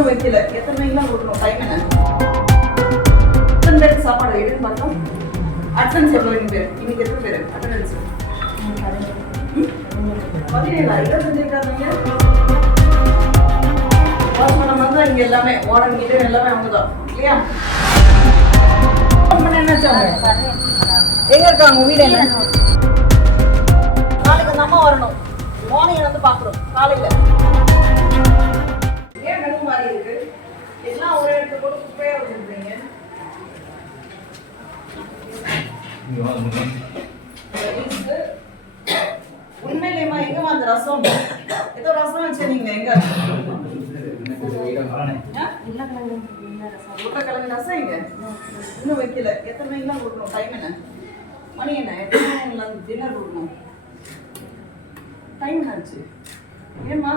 இன்னும் வைக்கல. எத்தனை மணிக்கெல்லாம் கொடுக்கணும்? டைம் என்ன? எத்தனை பேருக்கு சாப்பாடு எடுத்து பார்த்தோம்? அட்டண்டன்ஸ் எவ்வளோ பேர்? இன்னைக்கு எத்தனை பேர் அட்டண்டன்ஸ்? 17 இருக்காங்க. வாட்ச்மேன் வந்து இங்க எல்லாமே வார்டன் கிட்ட எல்லாமே அவங்க தான் இல்லையா? என்ன எங்க இருக்காங்க? வீடு என்ன? நாளைக்கு அந்த அம்மா வரணும். மார்னிங் வந்து பாக்குறோம் காலையில. ஏன் மெனு மாதிரி இருக்கு? எல்லாம் ஒரே இடத்துல போட்டு குப்பையா வச்சிருக்கீங்க. உண்மையிலேமா எங்கம்மா அந்த ரசம்? ஏதோ ரசம் வச்சு நீங்க எங்க? உருளைக்கிழங்கு ரசம் எங்க? இன்னும் வைக்கல. எத்தனை மணிக்கெல்லாம் கொடுக்கணும்? டைம் என்ன? மணி என்ன? எத்தனை மணிக்கு டின்னர் கொடுக்கணும்? டைம் ஆச்சு. ஏம்மா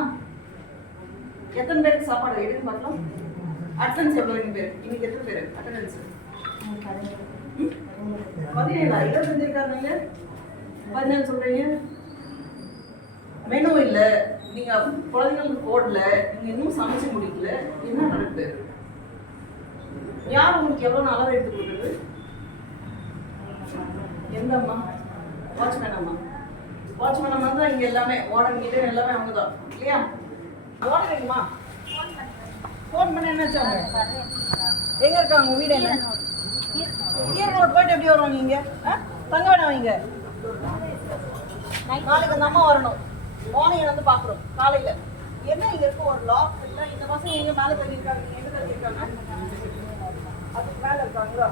எத்தனை பேருக்கு சாப்பாடு எடுத்து பார்க்கலாம்? அட்டண்டன்ஸ் எவ்வளோ பேர்? இன்னைக்கு எத்தனை பேர் அட்டண்டன்ஸ்? 17 இருக்காங்க. 17 சொல்றீங்க. மெனு இல்லை, நீங்க குழந்தைங்களுக்கு போடல, நீங்க இன்னும் சமைச்சு முடிக்கல. என்ன நடக்குது? யார் உங்களுக்கு எவ்வளோ அளவு எடுத்து கொடுக்குறது? எந்த அம்மா? வாட்ச்மேன் அம்மா. வாட்ச்மேன் அம்மா தான் இங்க எல்லாமே வார்டன் கிட்ட எல்லாமே அவங்க தான் இல்லையா? வார்டன் வேணுமா? ஃபோன் பண்ண என்ன வச்சாங்க? எங்க இருக்காங்க? வீடு என்ன? ஈரோடு போயிட்டு எப்படி வருவாங்க? இங்க தங்க வேணாம். இங்க நாளைக்கு அந்த அம்மா வரணும். மார்னிங் வந்து பாக்குறோம் காலையில. என்ன இங்க இருக்க ஒரு லாக் இல்ல. இந்த மாசம் எங்க மேல தள்ளி இருக்காங்க? எங்க தள்ளி இருக்காங்க? அதுக்கு மேல இருக்காங்களா?